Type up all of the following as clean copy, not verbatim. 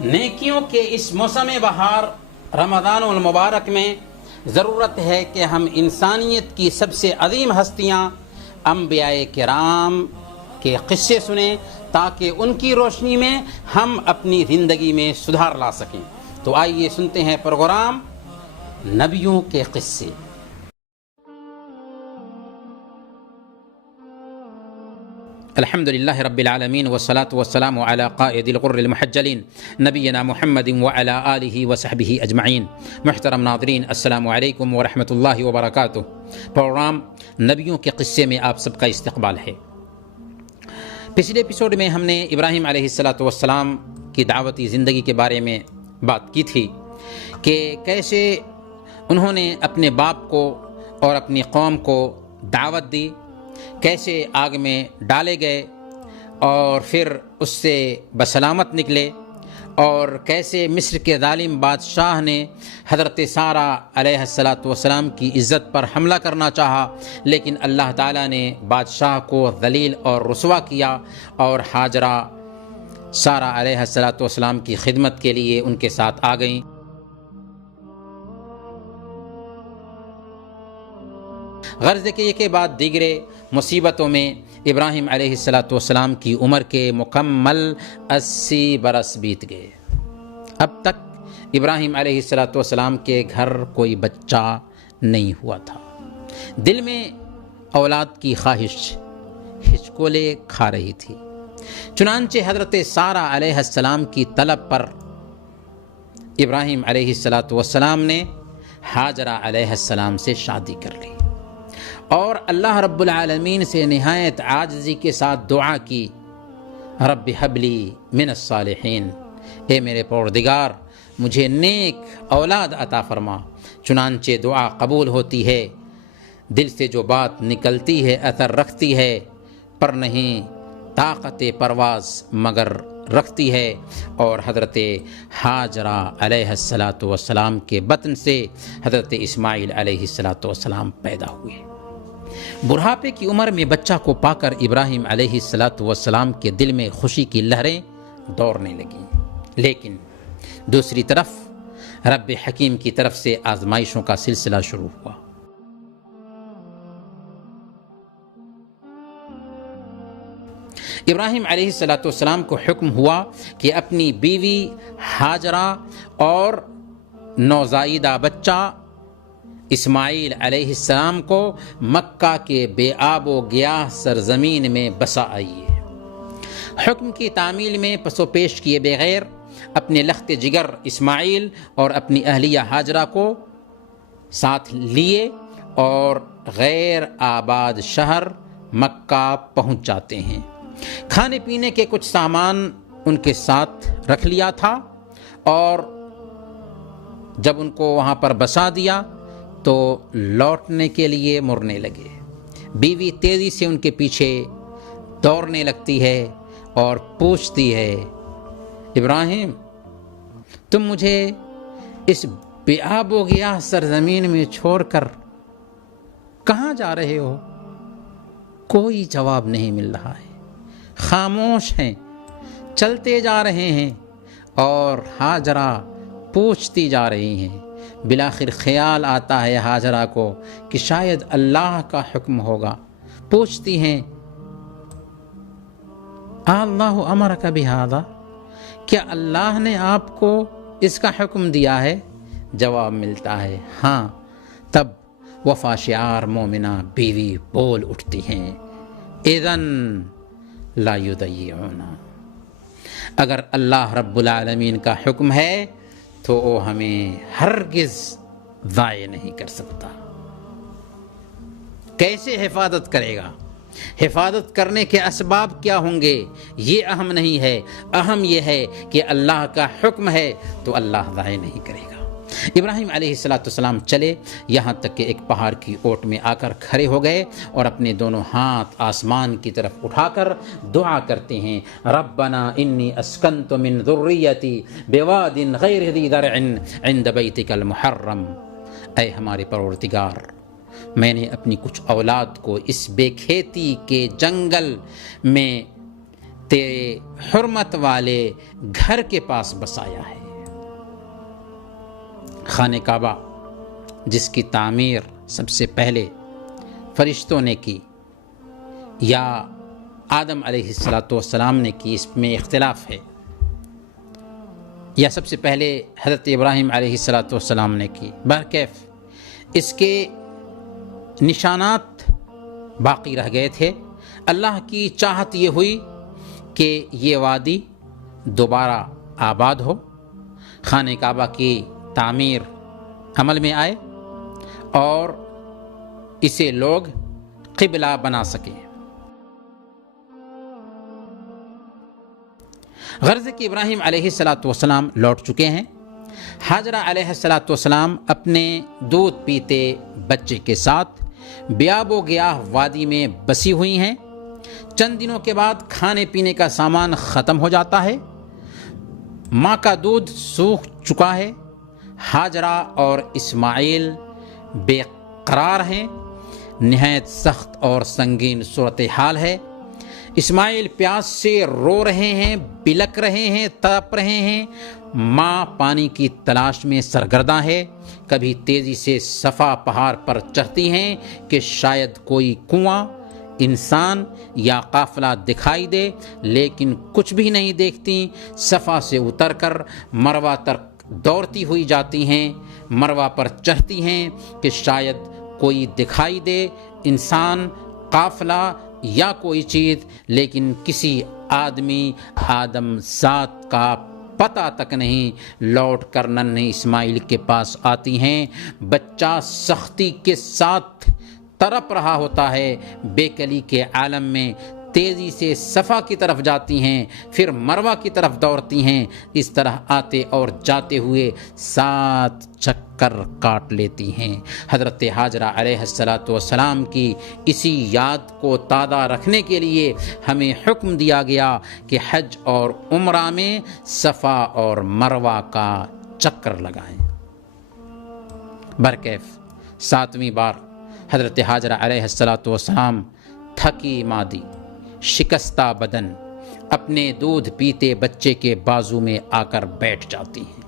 نیکیوں کے اس موسم بہار رمضان المبارک میں ضرورت ہے کہ ہم انسانیت کی سب سے عظیم ہستیاں انبیاء کرام کے قصے سنیں تاکہ ان کی روشنی میں ہم اپنی زندگی میں سدھار لا سکیں۔ تو آئیے سنتے ہیں پروگرام نبیوں کے قصے۔ الحمد لله رب العالمين والصلاة والسلام على قائد الغر المحجلين نبينا محمد وعلى آله وصحبه أجمعين۔ محترم ناظرین، السلام علیکم ورحمۃ اللہ وبرکاتہ۔ پروگرام نبیوں کے قصے میں آپ سب کا استقبال ہے۔ پچھلے ایپیسوڈ میں ہم نے ابراہیم علیہ السلام کی دعوتی زندگی کے بارے میں بات کی تھی کہ کیسے انہوں نے اپنے باپ کو اور اپنی قوم کو دعوت دی، کیسے آگ میں ڈالے گئے اور پھر اس سے بسلامت نکلے، اور کیسے مصر کے ظالم بادشاہ نے حضرت سارہ علیہ السلام کی عزت پر حملہ کرنا چاہا، لیکن اللہ تعالیٰ نے بادشاہ کو ذلیل اور رسوا کیا، اور ہاجرہ سارہ علیہ السلام کی خدمت کے لیے ان کے ساتھ آ گئیں۔ غرض کہ ایک کے بعد دیگرے مصیبتوں میں ابراہیم علیہ السلام کی عمر کے مکمل 80 برس بیت گئے۔ اب تک ابراہیم علیہ السلام کے گھر کوئی بچہ نہیں ہوا تھا۔ دل میں اولاد کی خواہش ہچکولے کھا رہی تھی۔ چنانچہ حضرت سارہ علیہ السلام کی طلب پر ابراہیم علیہ السلام نے ہاجرہ علیہ السلام سے شادی کر لی، اور اللہ رب العالمین سے نہایت عاجزی کے ساتھ دعا کی، رب حب لی من الصالحین، اے میرے پروردگار مجھے نیک اولاد عطا فرما۔ چنانچہ دعا قبول ہوتی ہے، دل سے جو بات نکلتی ہے اثر رکھتی ہے، پر نہیں طاقت پرواز مگر رکھتی ہے، اور حضرت ہاجرہ علیہ السلام کے بطن سے حضرت اسماعیل علیہ السلام پیدا ہوئے۔ بڑھاپے کی عمر میں بچہ کو پا کر ابراہیم علیہ السلام کے دل میں خوشی کی لہریں دوڑنے لگیں، لیکن دوسری طرف رب حکیم کی طرف سے آزمائشوں کا سلسلہ شروع ہوا۔ ابراہیم علیہ السلام کو حکم ہوا کہ اپنی بیوی ہاجرہ اور نوزائیدہ بچہ اسماعیل علیہ السلام کو مکہ کے بے آب و گیاہ سرزمین میں بسا آئیے۔ حکم کی تعمیل میں پس و پیش کیے بغیر اپنے لخت جگر اسماعیل اور اپنی اہلیہ ہاجرہ کو ساتھ لیے اور غیر آباد شہر مکہ پہنچ جاتے ہیں۔ کھانے پینے کے کچھ سامان ان کے ساتھ رکھ لیا تھا، اور جب ان کو وہاں پر بسا دیا تو لوٹنے کے لیے مڑنے لگے۔ بیوی تیزی سے ان کے پیچھے دوڑنے لگتی ہے اور پوچھتی ہے، ابراہیم تم مجھے اس بے آب و گیاہ سرزمین میں چھوڑ کر کہاں جا رہے ہو؟ کوئی جواب نہیں مل رہا ہے، خاموش ہیں، چلتے جا رہے ہیں، اور ہاجرہ پوچھتی جا رہی ہیں۔ بالآخر خیال آتا ہے ہاجرہ کو کہ شاید اللہ کا حکم ہوگا۔ پوچھتی ہیں، اللہ امرک بہذا، کیا اللہ نے آپ کو اس کا حکم دیا ہے؟ جواب ملتا ہے ہاں۔ تب وفا شعار مومنہ بیوی بول اٹھتی ہیں، اذن لا یضیعونا، اگر اللہ رب العالمین کا حکم ہے تو وہ ہمیں ہرگز ضائع نہیں کر سکتا۔ کیسے حفاظت کرے گا؟ حفاظت کرنے کے اسباب کیا ہوں گے یہ اہم نہیں ہے، اہم یہ ہے کہ اللہ کا حکم ہے تو اللہ ضائع نہیں کرے گا۔ ابراہیم علیہ السلام چلے، یہاں تک کہ ایک پہاڑ کی اوٹ میں آ کر کھڑے ہو گئے، اور اپنے دونوں ہاتھ آسمان کی طرف اٹھا کر دعا کرتے ہیں، ربنا انی اسکنت من ذریتی بواد غیر ذی زرع عند بیتک المحرم، اے ہمارے پروردگار میں نے اپنی کچھ اولاد کو اس بے کھیتی کے جنگل میں تیرے حرمت والے گھر کے پاس بسایا ہے۔ خانہ کعبہ جس کی تعمیر سب سے پہلے فرشتوں نے کی یا آدم علیہ السلام نے کی، اس میں اختلاف ہے، یا سب سے پہلے حضرت ابراہیم علیہ السلام نے کی، بہرکیف اس کے نشانات باقی رہ گئے تھے۔ اللہ کی چاہت یہ ہوئی کہ یہ وادی دوبارہ آباد ہو، خانہ کعبہ کی تعمیر عمل میں آئے اور اسے لوگ قبلہ بنا سکیں۔ غرض کہ ابراہیم علیہ السلام لوٹ چکے ہیں۔ حاجرہ علیہ السلام اپنے دودھ پیتے بچے کے ساتھ بیاب و گیاہ وادی میں بسی ہوئی ہیں۔ چند دنوں کے بعد کھانے پینے کا سامان ختم ہو جاتا ہے، ماں کا دودھ سوکھ چکا ہے، حاجرہ اور اسماعیل بے قرار ہیں، نہایت سخت اور سنگین صورتحال ہے۔ اسماعیل پیاس سے رو رہے ہیں، بلک رہے ہیں، تڑپ رہے ہیں، ماں پانی کی تلاش میں سرگرداں ہے۔ کبھی تیزی سے صفا پہاڑ پر چڑھتی ہیں کہ شاید کوئی کنواں، انسان یا قافلہ دکھائی دے، لیکن کچھ بھی نہیں دیکھتی۔ صفا سے اتر کر مروہ تک دوڑتی ہوئی جاتی ہیں، مروہ پر چڑھتی ہیں کہ شاید کوئی دکھائی دے، انسان، قافلہ یا کوئی چیز، لیکن کسی آدم ذات کا پتہ تک نہیں۔ لوٹ کر ننھے اسماعیل کے پاس آتی ہیں، بچہ سختی کے ساتھ تڑپ رہا ہوتا ہے، بے کلی کے عالم میں تیزی سے صفا کی طرف جاتی ہیں، پھر مروہ کی طرف دوڑتی ہیں۔ اس طرح آتے اور جاتے ہوئے 7 چکر کاٹ لیتی ہیں۔ حضرت حاجرہ علیہ السلام کی اسی یاد کو تازہ رکھنے کے لیے ہمیں حکم دیا گیا کہ حج اور عمرہ میں صفا اور مروہ کا چکر لگائیں۔ برکیف 7ویں بار حضرت حاجرہ علیہ السلام تھکی مادی، شکستہ بدن اپنے دودھ پیتے بچے کے بازو میں آ کر بیٹھ جاتی ہیں۔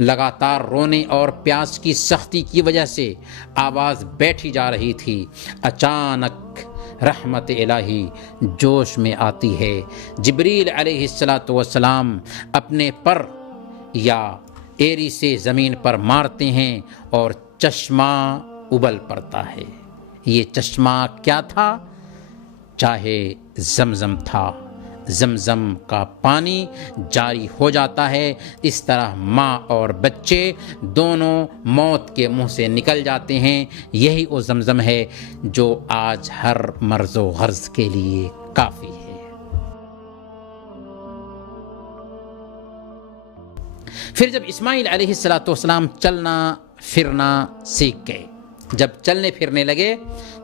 لگاتار رونے اور پیاس کی سختی کی وجہ سے آواز بیٹھی جا رہی تھی۔ اچانک رحمت الہی جوش میں آتی ہے۔ جبریل علیہ السلام اپنے پر یا ایری سے زمین پر مارتے ہیں اور چشمہ ابل پڑتا ہے۔ یہ چشمہ کیا تھا؟ چاہے زمزم تھا۔ زمزم کا پانی جاری ہو جاتا ہے۔ اس طرح ماں اور بچے دونوں موت کے منہ سے نکل جاتے ہیں۔ یہی وہ زمزم ہے جو آج ہر مرض و غرض کے لیے کافی ہے۔ پھر جب اسماعیل علیہ السلام چلنا پھرنا سیکھ گئے، جب چلنے پھرنے لگے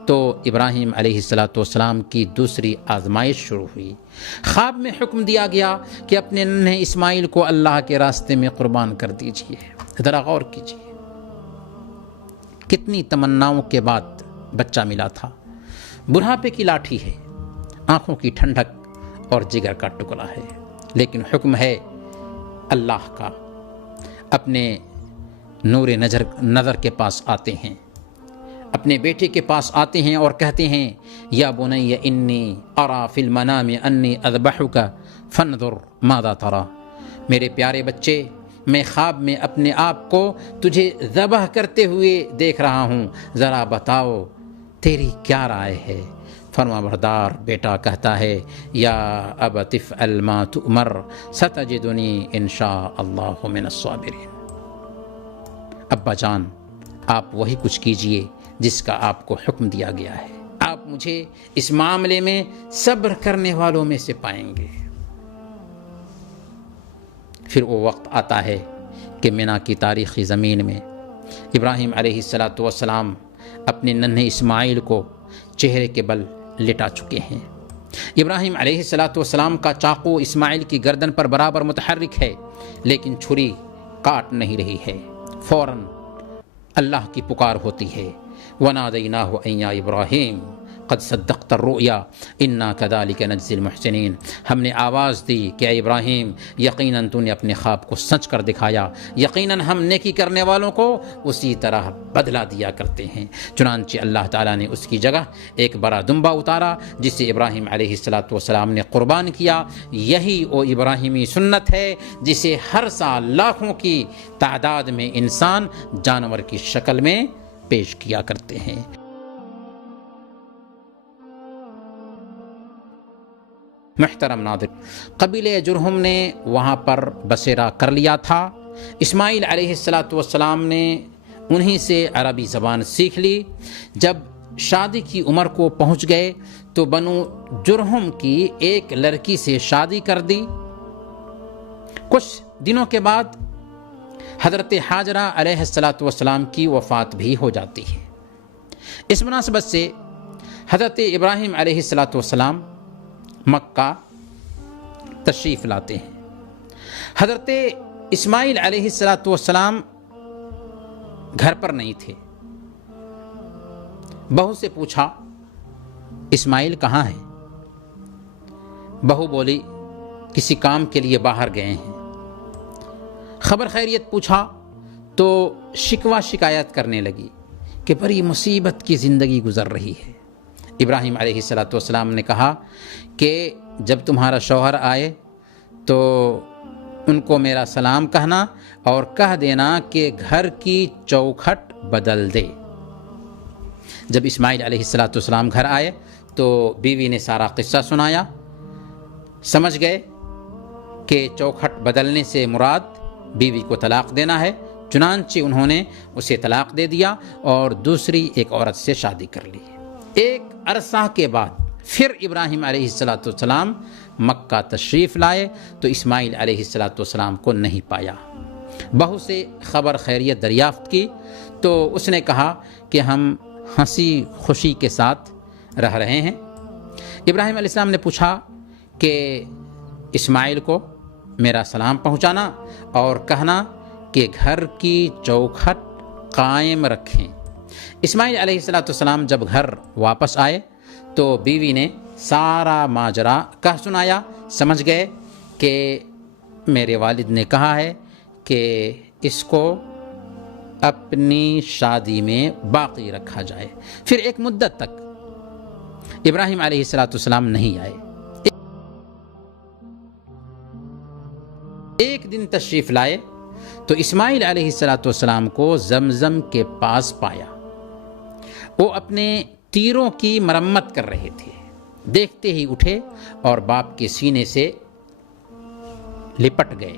تو ابراہیم علیہ السلام کی دوسری آزمائش شروع ہوئی۔ خواب میں حکم دیا گیا کہ اپنے ننھے اسماعیل کو اللہ کے راستے میں قربان کر دیجئے۔ ذرا غور کیجئے، کتنی تمناؤں کے بعد بچہ ملا تھا۔ بڑھاپے کی لاٹھی ہے، آنکھوں کی ٹھنڈک اور جگر کا ٹکڑا ہے، لیکن حکم ہے اللہ کا۔ اپنے نور نظر کے پاس آتے ہیں، اپنے بیٹے کے پاس آتے ہیں اور کہتے ہیں یا بنی انی ارا فی المنام انی اذبحک فانظر ماذا تری، میرے پیارے بچے، میں خواب میں اپنے آپ کو تجھے ذبح کرتے ہوئے دیکھ رہا ہوں، ذرا بتاؤ تیری کیا رائے ہے؟ فرما بردار بیٹا کہتا ہے یا ابت افعل ما تؤمر ستجدنی ان شاء اللہ من الصابرین۔ ابا جان، آپ وہی کچھ کیجئے جس کا آپ کو حکم دیا گیا ہے، آپ مجھے اس معاملے میں صبر کرنے والوں میں سے پائیں گے۔ پھر وہ وقت آتا ہے کہ مینا کی تاریخی زمین میں ابراہیم علیہ السلام اپنے ننھے اسماعیل کو چہرے کے بل لٹا چکے ہیں۔ ابراہیم علیہ السلام کا چاقو اسماعیل کی گردن پر برابر متحرک ہے، لیکن چھری کاٹ نہیں رہی ہے۔ فوراً اللہ کی پکار ہوتی ہے، وَنَادَيْنَاهُ أَن يَا إِبْرَاهِيمُ قد صدقت الرؤیا انا کذالک نجزی المحسنین، ہم نے آواز دی کہ اے ابراہیم یقیناً تو نے اپنے خواب کو سچ کر دکھایا، یقیناً ہم نیکی کرنے والوں کو اسی طرح بدلہ دیا کرتے ہیں۔ چنانچہ اللہ تعالیٰ نے اس کی جگہ ایک بڑا دمبا اتارا جسے ابراہیم علیہ السلام نے قربان کیا۔ یہی وہ ابراہیمی سنت ہے جسے ہر سال لاکھوں کی تعداد میں انسان جانور کی شکل میں پیش کیا کرتے ہیں۔ محترم ناظر، قبیلہ جرہم نے وہاں پر بسیرا کر لیا تھا۔ اسماعیل علیہ السلام نے انہی سے عربی زبان سیکھ لی۔ جب شادی کی عمر کو پہنچ گئے تو بنو جرہم کی ایک لڑکی سے شادی کر دی۔ کچھ دنوں کے بعد حضرت حاجرہ علیہ السلام کی وفات بھی ہو جاتی ہے۔ اس مناسبت سے حضرت ابراہیم علیہ السلام مکہ تشریف لاتے ہیں۔ حضرت اسماعیل علیہ السلام گھر پر نہیں تھے۔ بہو سے پوچھا اسماعیل کہاں ہے؟ بہو بولی کسی کام کے لیے باہر گئے ہیں۔ خبر خیریت پوچھا تو شکوہ شکایت کرنے لگی کہ بڑی مصیبت کی زندگی گزر رہی ہے۔ ابراہیم علیہ السلام نے کہا کہ جب تمہارا شوہر آئے تو ان کو میرا سلام کہنا اور کہہ دینا کہ گھر کی چوکھٹ بدل دے۔ جب اسماعیل علیہ السلام گھر آئے تو بیوی نے سارا قصہ سنایا۔ سمجھ گئے کہ چوکھٹ بدلنے سے مراد بیوی کو طلاق دینا ہے، چنانچہ انہوں نے اسے طلاق دے دیا اور دوسری ایک عورت سے شادی کر لی۔ ایک عرصہ کے بعد پھر ابراہیم علیہ السلام مکہ تشریف لائے تو اسماعیل علیہ السلام کو نہیں پایا۔ بہو سے خبر خیریت دریافت کی تو اس نے کہا کہ ہم ہنسی خوشی کے ساتھ رہ رہے ہیں۔ ابراہیم علیہ السلام نے پوچھا کہ اسماعیل کو میرا سلام پہنچانا اور کہنا کہ گھر کی چوکھٹ قائم رکھیں۔ اسماعیل علیہ السلام جب گھر واپس آئے تو بیوی نے سارا ماجرا کہہ سنایا۔ سمجھ گئے کہ میرے والد نے کہا ہے کہ اس کو اپنی شادی میں باقی رکھا جائے۔ پھر ایک مدت تک ابراہیم علیہ السلام نہیں آئے۔ ایک دن تشریف لائے تو اسماعیل علیہ السلام کو زمزم کے پاس پایا۔ وہ اپنے تیروں کی مرمت کر رہے تھے۔ دیکھتے ہی اٹھے اور باپ کے سینے سے لپٹ گئے۔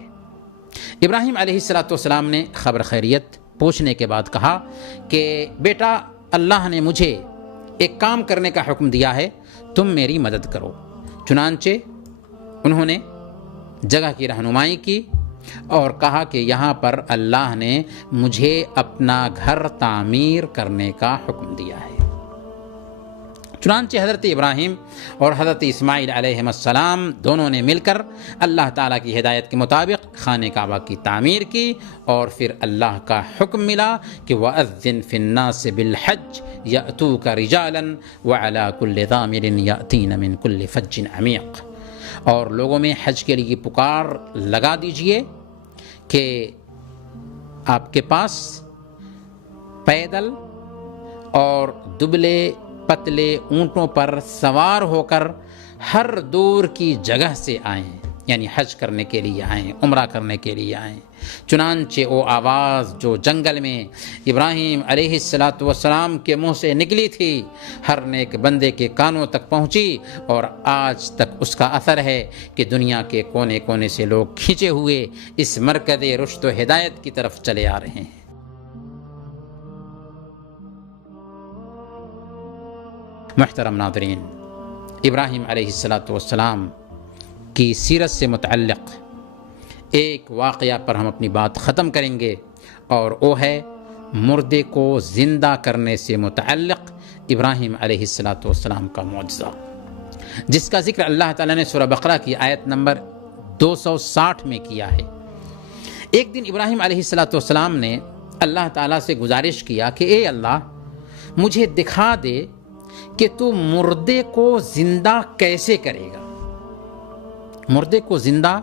ابراہیم علیہ السلام نے خبر خیریت پوچھنے کے بعد کہا کہ بیٹا، اللہ نے مجھے ایک کام کرنے کا حکم دیا ہے، تم میری مدد کرو۔ چنانچہ انہوں نے جگہ کی رہنمائی کی اور کہا کہ یہاں پر اللہ نے مجھے اپنا گھر تعمیر کرنے کا حکم دیا ہے۔ چنانچہ حضرت ابراہیم اور حضرت اسماعیل علیہ السلام دونوں نے مل کر اللہ تعالیٰ کی ہدایت کے مطابق خانہ کعبہ کی تعمیر کی، اور پھر اللہ کا حکم ملا کہ وَأَذِّن فِي النَّاسِ بِالْحَجِّ يَأْتُوكَ رِجَالًا وَعَلَى كُلِّ ضَامِرٍ يَأْتِينَ مِنْ كُلِّ فَجٍّ عَمِيقٍ، اور لوگوں میں حج کے لیے پکار لگا دیجئے کہ آپ کے پاس پیدل اور دبلے پتلے اونٹوں پر سوار ہو کر ہر دور کی جگہ سے آئیں، یعنی حج کرنے کے لیے آئیں، عمرہ کرنے کے لیے آئیں۔ چنانچہ وہ آواز جو جنگل میں ابراہیم علیہ السلام کے منہ سے نکلی تھی ہر نیک بندے کے کانوں تک پہنچی، اور آج تک اس کا اثر ہے کہ دنیا کے کونے کونے سے لوگ کھینچے ہوئے اس مرکز رشد و ہدایت کی طرف چلے آ رہے ہیں۔ محترم ناظرین، ابراہیم علیہ السلام کی سیرت سے متعلق ایک واقعہ پر ہم اپنی بات ختم کریں گے، اور وہ ہے مردے کو زندہ کرنے سے متعلق ابراہیم علیہ السلام کا معجزہ، جس کا ذکر اللہ تعالیٰ نے سورہ بقرہ کی آیت نمبر 260 میں کیا ہے۔ ایک دن ابراہیم علیہ السلام نے اللہ تعالیٰ سے گزارش کیا کہ اے اللہ، مجھے دکھا دے کہ تو مردے کو زندہ کیسے کرے گا، مردے کو زندہ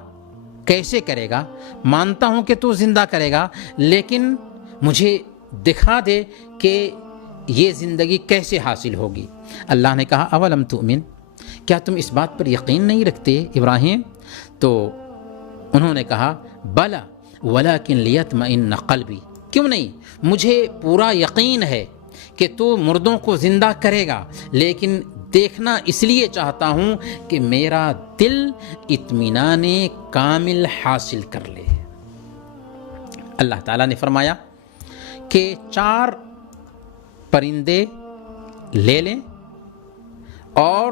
کیسے کرے گا، مانتا ہوں کہ تو زندہ کرے گا، لیکن مجھے دکھا دے کہ یہ زندگی کیسے حاصل ہوگی۔ اللہ نے کہا اولم تؤمن، کیا تم اس بات پر یقین نہیں رکھتے ابراہیم؟ تو انہوں نے کہا بلا ولکن لیطمئن قلبی، کیوں نہیں، مجھے پورا یقین ہے کہ تو مردوں کو زندہ کرے گا، لیکن دیکھنا اس لیے چاہتا ہوں کہ میرا دل اطمینان کامل حاصل کر لے۔ اللہ تعالیٰ نے فرمایا کہ 4 پرندے لے لیں اور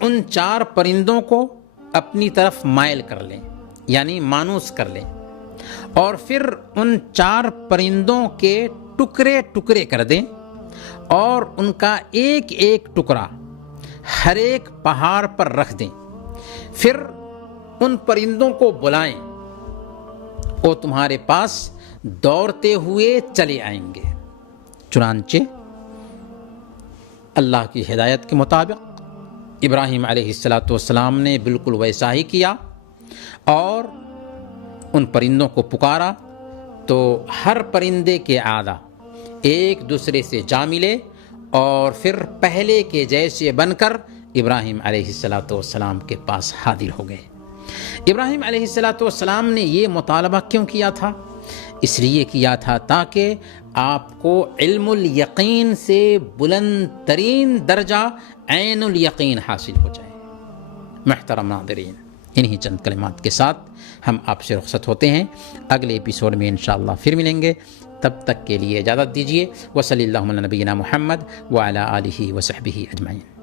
ان 4 پرندوں کو اپنی طرف مائل کر لیں، یعنی مانوس کر لیں، اور پھر ان 4 پرندوں کے ٹکڑے ٹکڑے کر دیں اور ان کا ایک ایک ٹکڑا ہر ایک پہاڑ پر رکھ دیں، پھر ان پرندوں کو بلائیں، وہ تمہارے پاس دوڑتے ہوئے چلے آئیں گے۔ چنانچہ اللہ کی ہدایت کے مطابق ابراہیم علیہ السلام نے بالکل ویسا ہی کیا اور ان پرندوں کو پکارا تو ہر پرندے کے اعلیٰ ایک دوسرے سے جا ملے اور پھر پہلے کے جیسے بن کر ابراہیم علیہ السلام کے پاس حاضر ہو گئے۔ ابراہیم علیہ السلام نے یہ مطالبہ کیوں کیا تھا؟ اس لیے کیا تھا تاکہ آپ کو علم الیقین سے بلند ترین درجہ عین الیقین حاصل ہو جائے۔ محترم ناظرین، انہی چند کلمات کے ساتھ ہم آپ سے رخصت ہوتے ہیں، اگلے ایپیسوڈ میں انشاءاللہ پھر ملیں گے، تب تک کے لیے اجازت دیجیے۔ وصلی اللہ علی نبینا محمد وعلی آلہ وصحبہ اجمعین۔